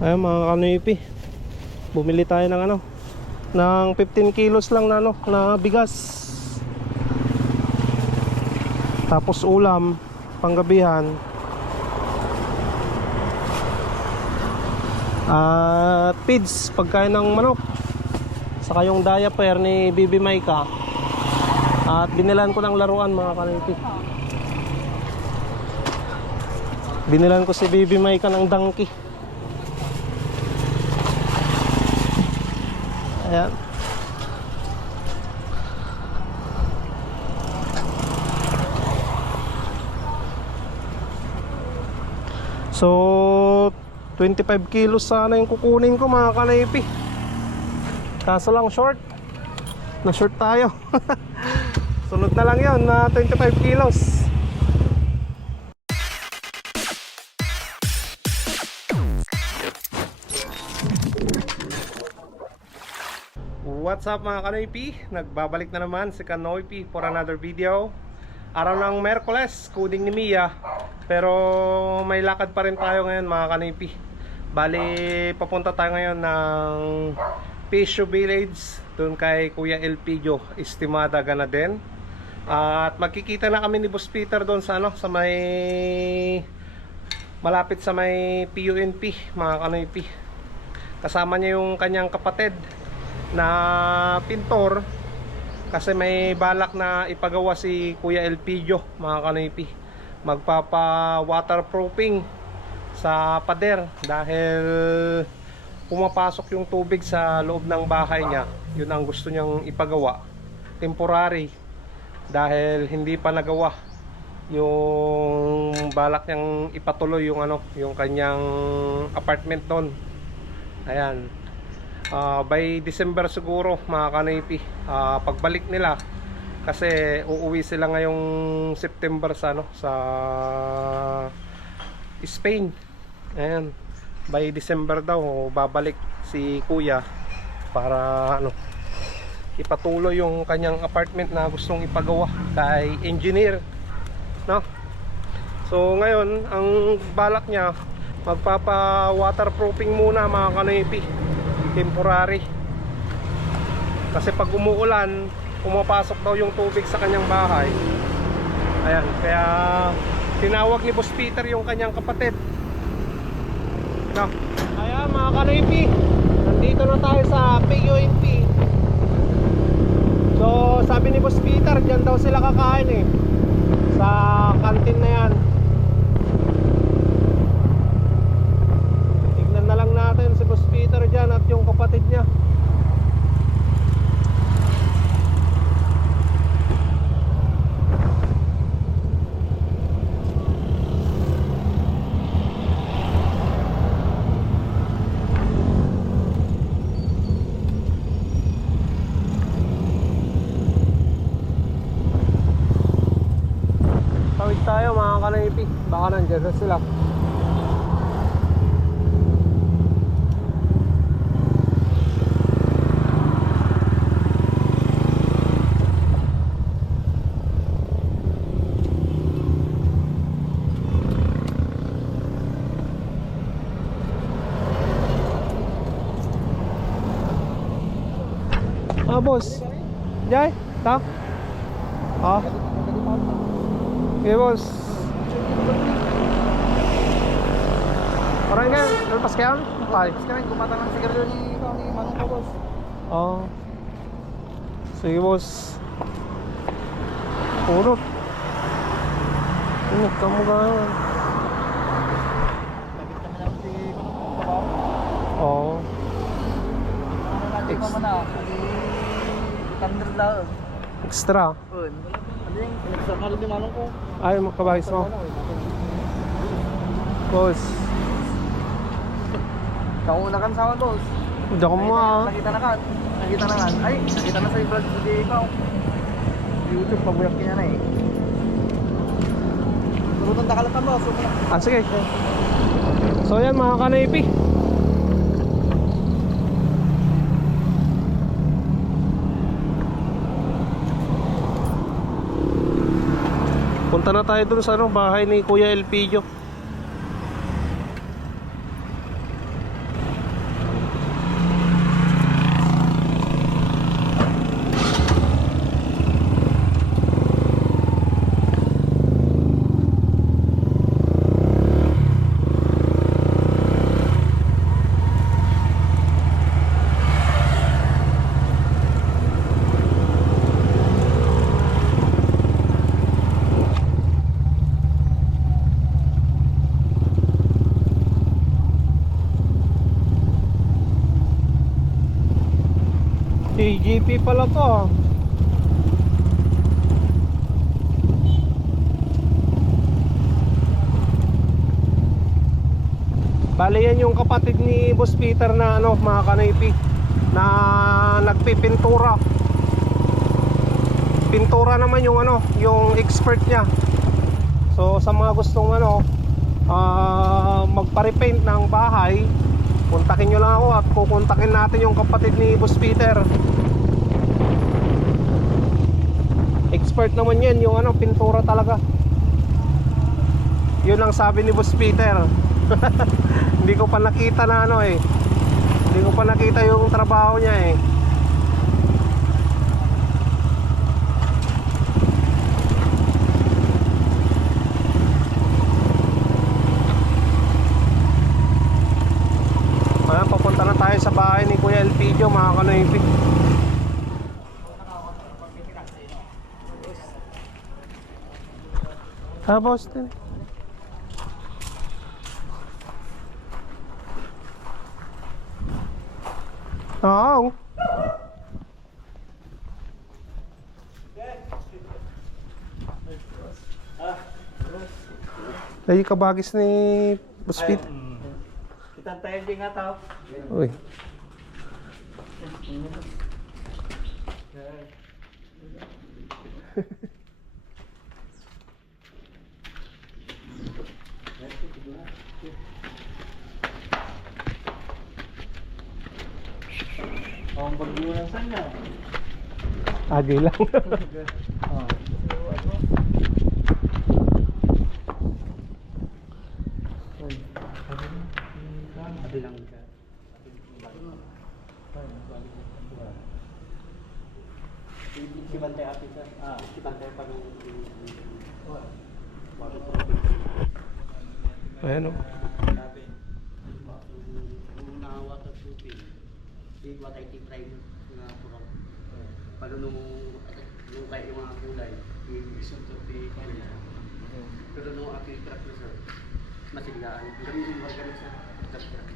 Ayun mga kanipi. Bumili tayo ng ano, ng 15 kilos lang na ano, na bigas. Tapos ulam, panggabihan. At feeds, pagkain ng manok. Saka yung diaper ni Bibi Maika. At binilan ko ng laruan mga kanipi. Binilan ko si Bibi Maika ng donkey. Ayan. So, 25 kilos sana yung kukunin ko mga kanaypi. Kaso lang short. Na short tayo. Sunod na lang yon na 25 kilos. What's up mga Kanoypi? Nagbabalik na naman si Kanoypi for another video. Araw ng Merkules, coding ni Mia. Pero may lakad pa rin tayo ngayon mga Kanoypi Bali, papunta tayo ngayon ng Pisho Village Doon kay Kuya Elpidio, Estimada Ganaden At magkikita na kami ni Boss Peter doon sa ano, sa may Malapit sa may PUNP mga Kanoypi Kasama niya yung kanyang kapatid na pintor kasi may balak na ipagawa si Kuya Elpidio mga kanipi. Magpapa waterproofing sa pader dahil pumapasok yung tubig sa loob ng bahay niya. Yun ang gusto niyang ipagawa. Temporary. Dahil hindi pa nagawa yung balak niyang ipatuloy yung ano yung kanyang apartment doon. Ayan Ah, by December siguro mga kanipi ah, pagbalik nila. Kasi uuwi sila ngayong September sa ano sa Spain. Ayan. By December daw babalik si kuya para ano ipatuloy yung kanyang apartment na gustong ipagawa kay engineer no? So ngayon ang balak niya magpapa waterproofing muna mga kanipi temporary. Kasi pag umuulan pumapasok daw yung tubig sa kanyang bahay. Ayan kaya tinawag ni Boss Peter yung kanyang kapatid. No. ayan mga kanipi nandito na tayo sa PUNP so sabi ni Boss Peter dyan daw sila kakain eh. Sa kantin na yan Tignan na lang natin si Boss Peter dyan at yung kapatid niya. Tawid tayo mga kanaypi. Baka nandiyan na sila. Ah, boss. Jai, ta? Ah. Okay, boss. Orang kan, lepas kayan? Ay. Sekarang kumatang ng sigarilyo ni, ni Manong ko, boss. Oh. Sige, boss. Purot. Ingat ka mo ganyan. Lagit kami lang ko, baba. Oo. Ano na, lang. Extra. Yung ni Manong ko? Ay, makabahis mo. Boss. Kauna kan sa boss. Hindi ako mo ah. Nakita na kan. Nakita na kan. Ay, nakita na sa vlog di ikaw. YouTube, pabuyak niya na eh. Turutan ta kalatan boss. Huwag mo na. Ah, sige. So yan mga kanaypi. Punta na tayo dun sa ano, bahay ni Kuya Elpidio. TGP pala to. Bali yan yung kapatid ni Boss Peter na ano, mga kanaypi na nagpipintura. Pintura naman yung ano, yung expert niya. So sa mga gustong ano, ah, magpa-repaint ng bahay, kontakin nyo lang ako at kukontakin natin yung kapatid ni Boss Peter. Expert naman yan, yung ano, pintura talaga. Yun ang sabi ni Boss Peter. Hindi ko pa nakita na ano eh. Hindi ko pa nakita yung trabaho niya eh. Ayan, na tayo sa bahay ni Kuya Elpidio, mga kanoypi. Ha, Boston? Oo. Lagi kabagis ni Boss Pete. Kita tayo din nga tao. Uy. Ang bagyo ng sanya. Agi lang. Oh. Abilang ka. Si Bantay Ate sir. Ah, si Bantay pa nung Ayan o. watay ti prime nga purong. Palo nung nung kaya yung mga kulay, isun to ti kanya. Pero nung ako yung truck na sir, masigaan. Kami yung mga sa truck truck.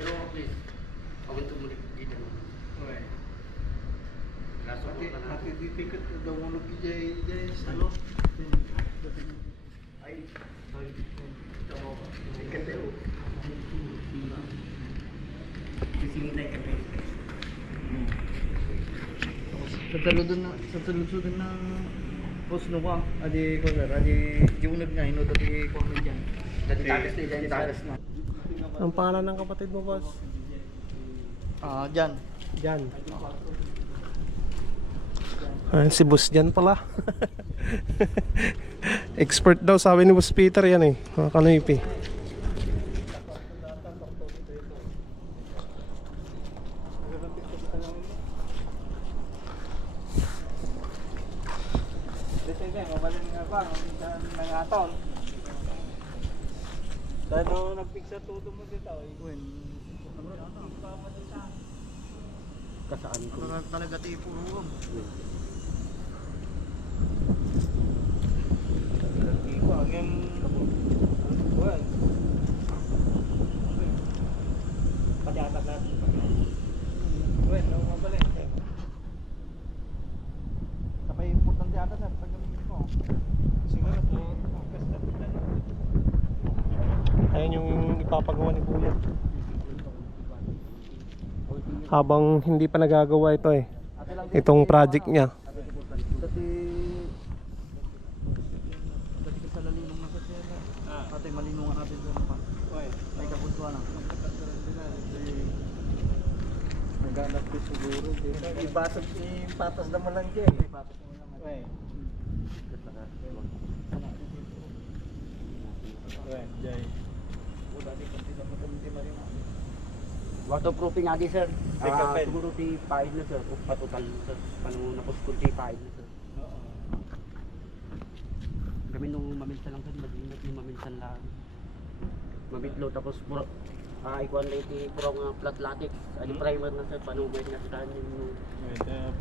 Pero please, ako tumulik dito. Kaso ko na. di pikat daw mo lagi jay jay salo. Ay, sorry. Ito mo. Ikat tayo. Sisingitay ka pa. Sa taludon na sa taludon na boss no ba? Adi ko sir, adi giunag na ino dati ko mi diyan. Dati tagas na dyan. tagas na. Ang pangalan ng kapatid mo, boss? Ah, diyan. Jan. Ayan, si Boss Jan pala. Expert daw sabi ni Boss Peter yan eh. Mga kanoypi. Dito kay mabalin nga ba ng aton. Dano nagpiksa todo mo dito. Wen. Kasaan ko. Talaga talaga ti puro. Iko ang yung Wen. Pati atak natin. Wen, no mabalik. Sabay importante ata sa pag ko. Siguro to Ayan yung ipapagawa ni Kuya. Habang hindi pa nagagawa ito eh. Itong project niya. Naghanap ko siguro. Ibasag ipatas naman lang dyan. Ipatas naman lang. Wey. Wey, jay. Wala di kasi naman kami di marin. Waterproofing nga di sir. Take a Ah, pen. siguro ti paid na sir. Kung patutal sir. Paano napuskul ti paid na sir. Kami nung maminsan lang sir. Mag-ingat yung maminsan lang. Mamitlo tapos puro. Ah, ikuan lang ti puro nga flat latex. Ano primer na sir. Paano may nasitaan yung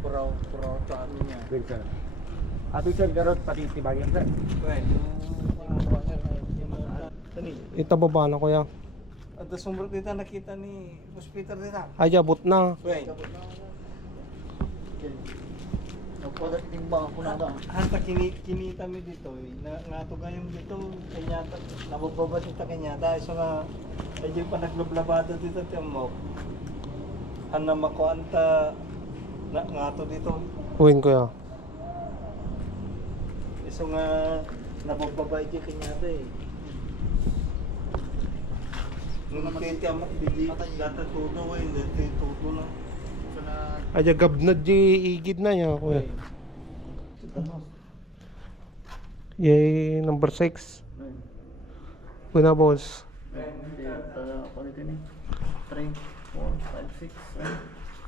Puraw, puraw sa amin niya. Good sir. Ati sir, garot pati ti bagyan sir. Wey, yung mga Tani. Ito baba na kuya. At sumber dito nakita ni hospital dito. Ay, abot na. Wait. Nagpadat timbang ako na ba? Hanta kini kinita mi dito eh. Na ngato gayong dito kanya nabababa kita kanya dahil sa nga ay di pa naglablabada dito timo. Hanna makuanta na ngato dito. Uwin ko ya. Iso nga nabababa di kanya eh. Nung kaya amak bidi data tudo eh, dati tudo na. Ay, gabnad di igid na ya, kuya. Yay, number 6. Kuna boss.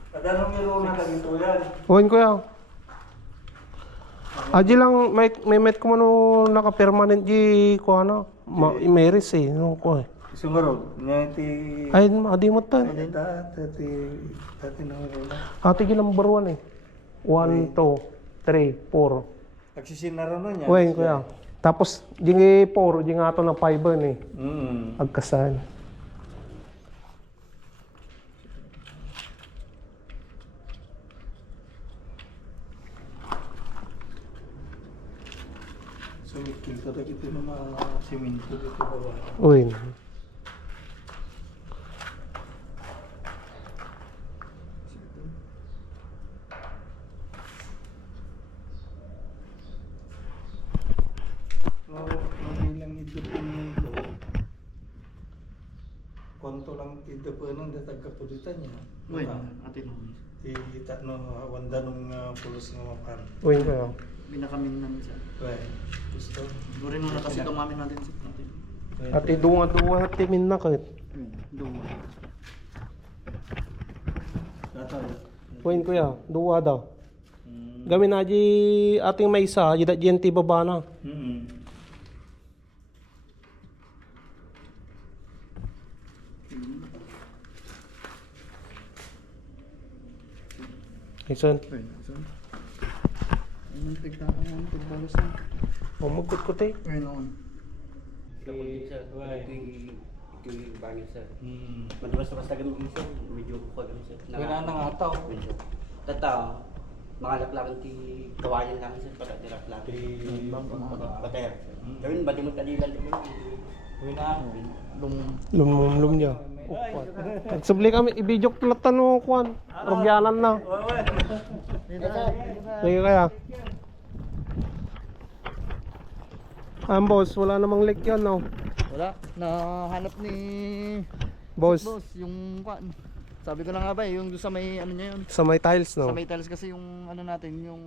Kadarang meron na lang ito yan. Uwin ko ya. Aji lang, may, may met ko man naka-permanent di ko ano. Ma, imeris eh. No, ko eh. Niya iti... Ay, adi mo tan. Ay, dati, dati, dati na meron na. Ate gi number 1 eh. 1, 2, 3, 4. Nagsisinaro na niya. Uwin ko ya. Tapos, jingi 4, jingi ato na 5 ni. Mm. Agkasan. So, kita kita ng mga siminto dito baba. Uwin. No, no, lang ito po nito. Konto lang ito po nung datagkapulitan niya. Uy, Ah, ate no. Kita no, uh, pulos nga. Uwin ko ya. Binakamin namin siya. Right. Gusto. Siguro nung nakasi kamamin natin sa natin. Ate dunga-dunga timin na kahit. Duma. Data. Uwin ko ya. Duwa daw. Mm. Gamin na di ating may isa, di da GNT baba na. Mm. Isan. Uy, so. Anong tigtaka mo? Tigbalas na. O magkut ko te. Uy, noon. Mm. Madulas-dulas na ganun sir. Medyo buka ganun sir. Wala na nga tao. Medyo. Tata, mga laklakan ti kawayan lang sir. Para di laklakan. Ti- Bataya. Gawin ba di mo kadilan? Wala. Lum. Lumlum niya. Nagsubli kami, ibidyo platan no, kuan. Rogyanan na. Sige kaya. Ah, boss, wala namang leak yan, no? Wala. Nahanap ni Boss, boss yung kwan. Sabi ko na nga ba eh, yung doon sa may ano niya yun. sa may tiles, no? Sa may tiles kasi yung ano natin, yung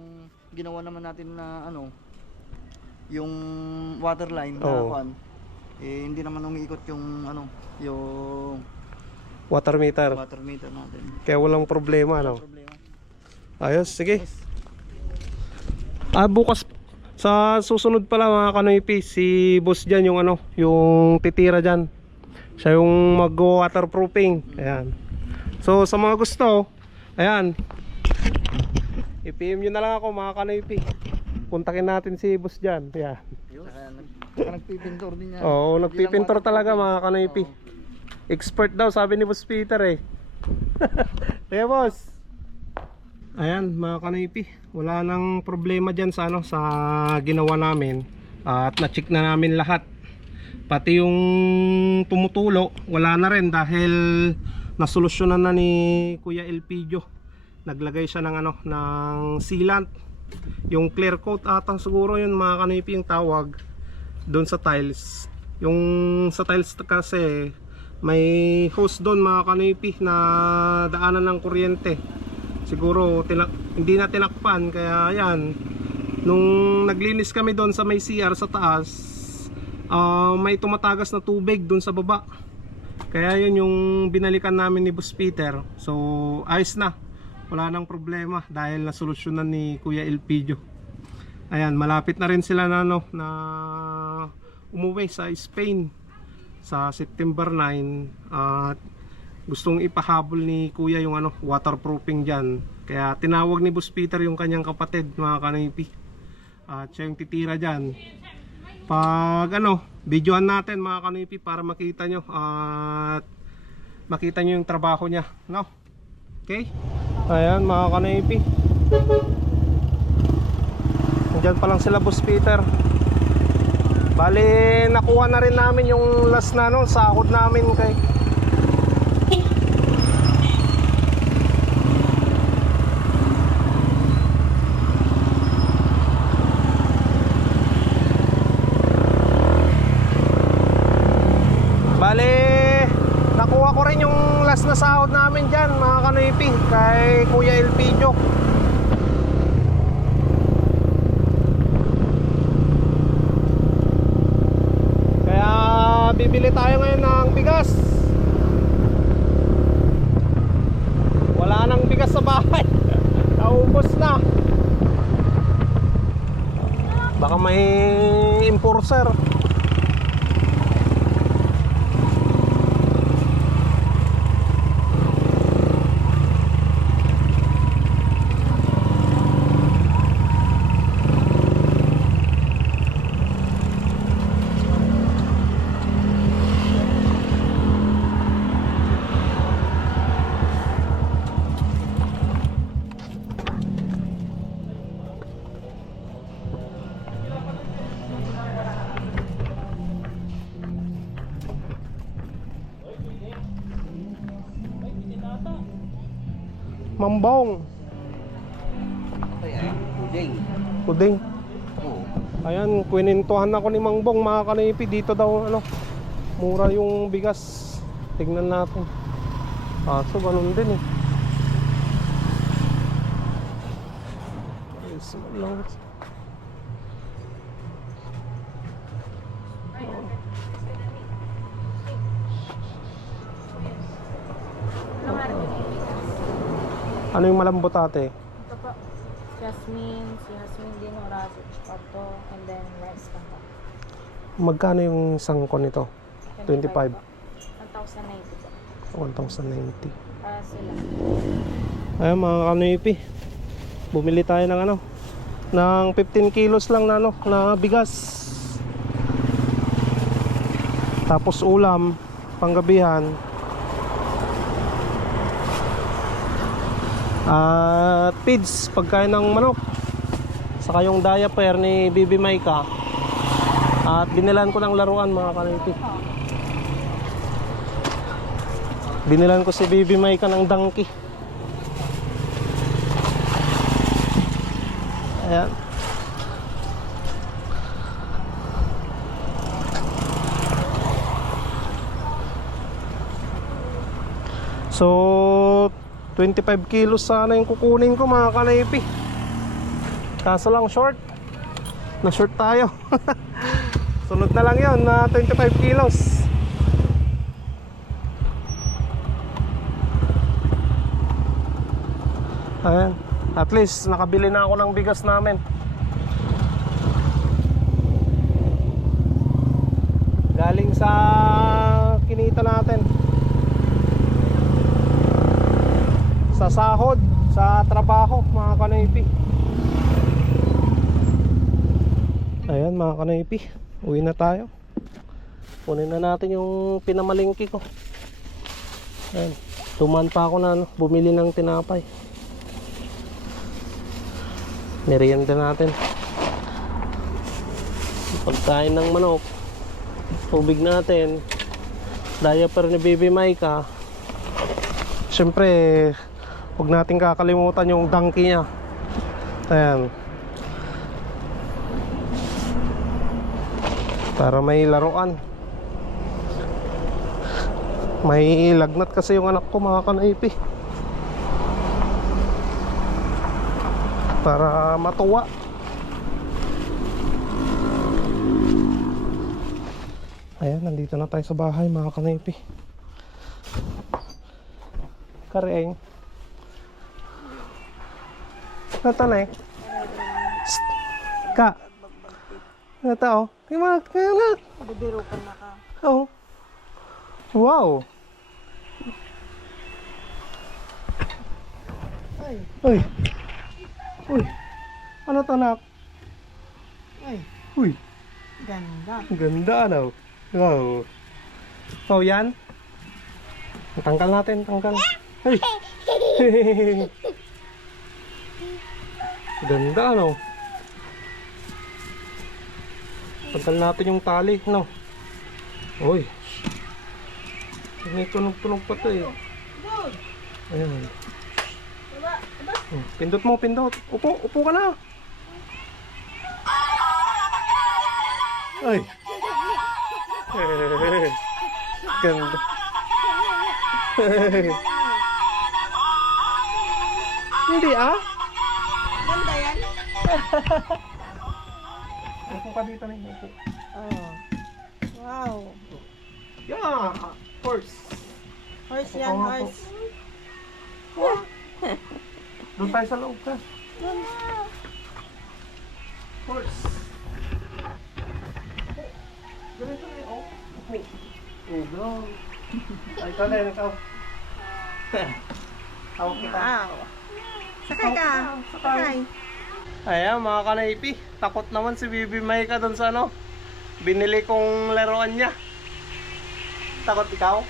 ginawa naman natin na ano, yung water line na Oo. kwan. Eh hindi naman umiikot yung ano, yung Water meter. water meter natin. Kaya walang problema, no? Problema. Ayos, sige. Ah, bukas sa susunod pala mga kanoypi, si boss dyan yung ano, yung titira dyan. Siya yung mag-waterproofing. Ayan. So, sa mga gusto, ayan. I-PM nyo na lang ako mga kanoypi. Puntakin natin si boss dyan. Ayan. Saka, saka nagpipintor din yan. Oo, nagpipintor talaga mga kanoypi. Expert daw, sabi ni Boss Peter eh. Kaya boss. Ayan, mga kanoypi. Wala nang problema dyan sa, ano, sa ginawa namin. At na-check na namin lahat. Pati yung tumutulo, wala na rin dahil nasolusyonan na ni Kuya Elpidio. Naglagay siya ng ano, ng sealant. Yung clear coat ata siguro yun mga kanoypi yung tawag doon sa tiles. Yung sa tiles kasi may hose doon mga kanoypi na daanan ng kuryente. Siguro tinak hindi na tinakpan kaya yan. Nung naglinis kami doon sa may CR sa taas, ah, may tumatagas na tubig doon sa baba. Kaya yun yung binalikan namin ni Boss Peter. So ayos na. Wala nang problema dahil nasolusyonan ni Kuya Elpidio. Ayan, malapit na rin sila na ano na umuwi sa Spain sa September 9 at gustong ipahabol ni Kuya yung ano waterproofing diyan. Kaya tinawag ni Boss Peter yung kanyang kapatid, mga kanipi. At siya yung titira diyan pag ano, videoan natin mga kanipi para makita nyo at makita nyo yung trabaho niya. No? Okay? Ayan mga kanipi. Diyan pa lang sila Boss Peter. Bali, nakuha na rin namin yung last na ano, sahod namin kay Bale, nakuha ko rin yung last na sahod namin dyan mga kanipi kay Kuya Elpidio. Kaya bibili tayo ngayon ng bigas. Wala nang bigas sa bahay. Naubos na. Baka may enforcer. Mambong. Puding. Oo. Ayan, kwinintuhan ako ni Mangbong mga kanipi dito daw ano, mura yung bigas. Tignan natin. Kaso ganun din eh. Yes, lang. Ano yung malambot ate? Ito po, Jasmine, si Jasmine din, Horacio, Chicato, and then rice pa po. Magkano yung sangko nito? 25. po. 1,090 po. 1,090. Para sila. Ayun mga kanipi. Bumili tayo ng ano ng 15 kilos lang na ano na bigas. Tapos ulam panggabihan. At feeds pagkain ng manok. Saka yung diaper ni Bibi Maika. At binilan ko ng laruan mga kanipi. Binilan ko si Bibi Maika ng donkey. Ayan. So, 25 kilos sana yung kukunin ko mga kanaypi. Kaso lang short. Na short tayo. Sunod na lang yon na 25 kilos. Ayan. At least nakabili na ako ng bigas namin. Galing sa kinita natin. Sa sahod, sa trabaho, mga kanaypi. Ayan mga kanaypi, uwi na tayo. Kunin na natin yung pinamalingki ko. Ayan. Tuman pa ako na ano, bumili ng tinapay merienda natin pagkain ng manok tubig natin diaper ni baby Maika syempre huwag natin kakalimutan yung donkey niya. Ayan. Para may laruan. May lagnat kasi yung anak ko mga kanaipi. Para matuwa. Ayan nandito na tayo sa bahay mga kanaypi kareng natanay Psst. ka nata oh kaya mga kaya Bibiro ka na ka. oh wow Ay, Uy. Uy. Ano to nak? ay, Uy. Ganda. Ganda ano. Wow. Oh, yan. Tanggal natin, tanggal. Ay. Ganda ano. Tanggal natin yung tali, no. Uy. May tunog-tunog pa to eh. Ayan. Hmm, Pindot mo, pindot. Upo, upo ka na. Ay. Ganda. Hindi ah. Upo ka dito na upo. Oh. Wow. Yeah, horse. Horse yan, Oo, horse. Doon tayo sa loob ka. Horse. Ganito na oh. Upo. Ugo. Ay, ikaw na, ikaw. Tawag kita. Wow. Sakay ka. Sakay. Ayan mga kanaypi, takot naman si Bibi Maika doon sa ano, binili kong laruan niya. Takot ikaw?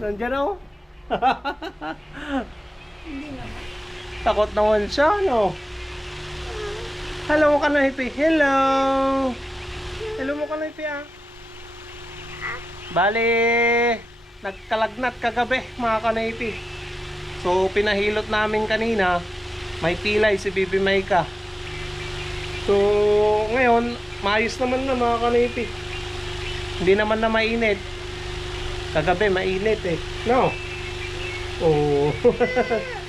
Nandiyan ako. takot naman siya, no? Hello kanaypi, hello! Hello mo kanaypi ah. Bali, nagkalagnat kagabi mga kanaypi. So pinahilot namin kanina, may pilay si Bibi Maika. So, ngayon, maayos naman na mga kanipi. Hindi naman na mainit. Kagabi, mainit eh. No? Oh.